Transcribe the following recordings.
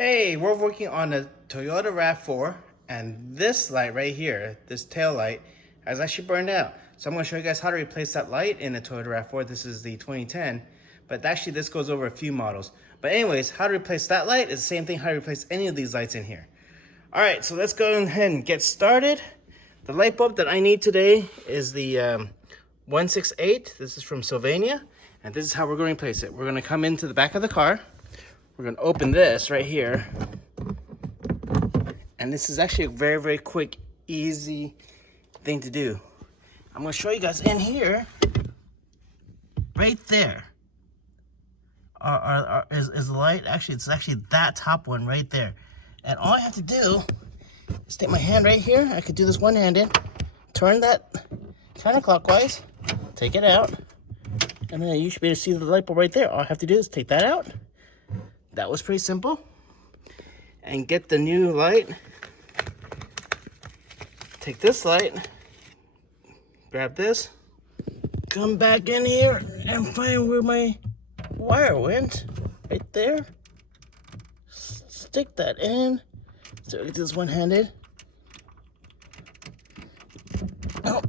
Hey, we're working on a Toyota RAV4, and this light right here, this tail light, has actually burned out. So I'm going to show you guys how to replace that light in a Toyota RAV4. This is the 2010, but actually this goes over a few models. But anyways, how to replace that light is the same thing how to replace any of these lights in here. All right, so let's go ahead and get started. The light bulb that I need today is the 168. This is from Sylvania, and this is how we're going to replace it. We're going to come into the back of the car. We're going to open this right here. And this is actually a very, very quick, easy thing to do. I'm going to show you guys in here, right there, is the light. Actually, it's actually that top one right there. And all I have to do is take my hand right here. I could do this one-handed. Turn that counterclockwise. Take it out. And then you should be able to see the light bulb right there. All I have to do is take that out. That was pretty simple. And get the new light. Take this light. Grab this. Come back in here and find where my wire went. Right there. Stick that in. So I get this one-handed. Oh.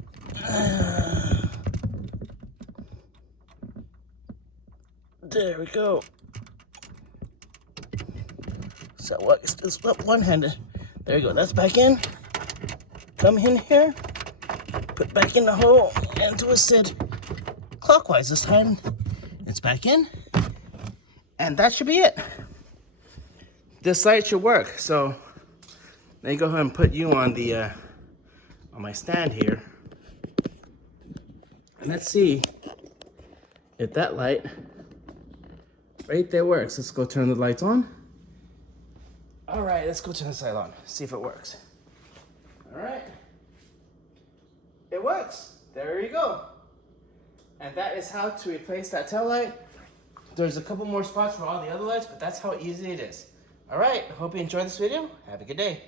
There we go. So what is this one-handed? There you go. That's back in. Come in here. Put back in the hole and twist it clockwise this time. It's back in. And that should be it. This light should work. So let me go ahead and put you on the on my stand here. And let's see if that light right there works. Let's go turn the lights on. All right, let's go turn this light on. See if it works. All right. It works. There you go. And that is how to replace that tail light. There's a couple more spots for all the other lights, but that's how easy it is. All right, hope you enjoyed this video. Have a good day.